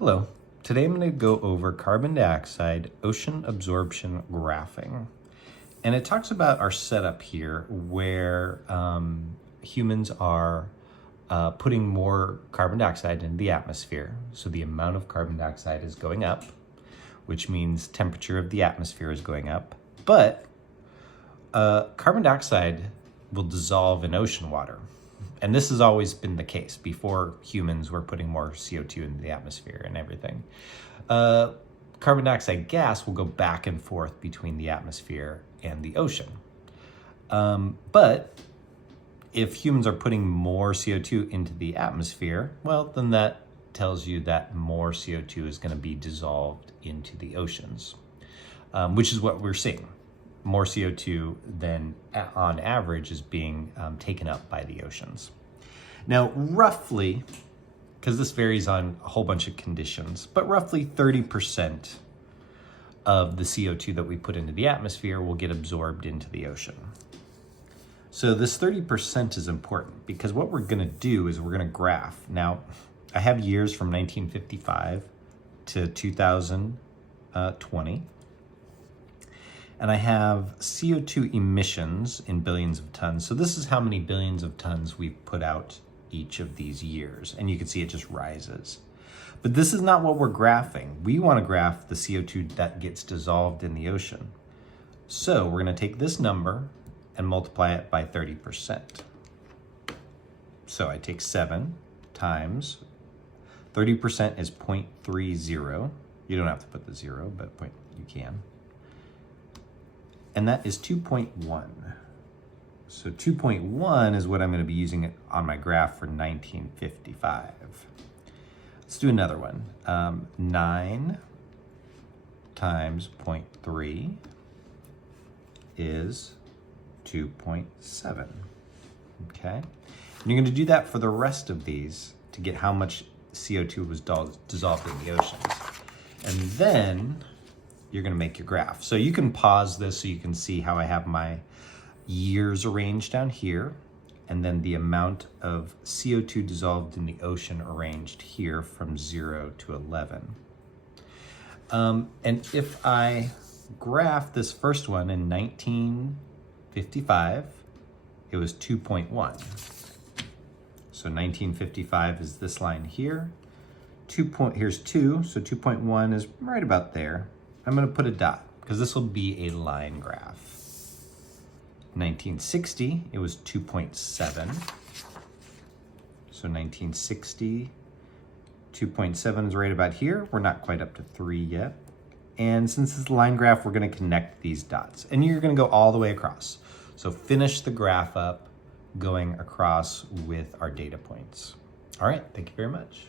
Hello. Today I'm going to go over carbon dioxide ocean absorption graphing. And it talks about our setup here where humans are putting more carbon dioxide into the atmosphere. So the amount of carbon dioxide is going up, which means temperature of the atmosphere is going up. But carbon dioxide will dissolve in ocean water. And this has always been the case. Before humans were putting more CO2 into the atmosphere and everything. Carbon dioxide gas will go back and forth between the atmosphere and the ocean. But if humans are putting more CO2 into the atmosphere, well, then that tells you that more CO2 is going to be dissolved into the oceans, which is what we're seeing. More CO2 than on average is being taken up by the oceans. Now, roughly, because this varies on a whole bunch of conditions, but roughly 30% of the CO2 that we put into the atmosphere will get absorbed into the ocean. So this 30% is important because what we're gonna do is we're gonna graph. Now, I have years from 1955 to 2020. And I have CO2 emissions in billions of tons. So this is how many billions of tons we've put out each of these years. And you can see it just rises. But this is not what we're graphing. We want to graph the CO2 that gets dissolved in the ocean. So we're going to take this number and multiply it by 30%. So I take 7 times 30% is 0.30. You don't have to put the 0, but you can. And that is 2.1. So 2.1 is what I'm going to be using on my graph for 1955. Let's do another one. 9 times 0.3 is 2.7. Okay? And you're going to do that for the rest of these to get how much CO2 was dissolved in the oceans. And then you're going to make your graph. So you can pause this so you can see how I have my years arranged down here, and then the amount of CO2 dissolved in the ocean arranged here from 0 to 11. And if I graph this first one in 1955, it was 2.1. So 1955 is this line here. Here's 2, so 2.1 is right about there. I'm going to put a dot because this will be a line graph. 1960, it was 2.7. So 1960, 2.7 is right about here. We're not quite up to 3 yet. And since it's a line graph, we're going to connect these dots. And you're going to go all the way across. So finish the graph up going across with our data points. All right, thank you very much.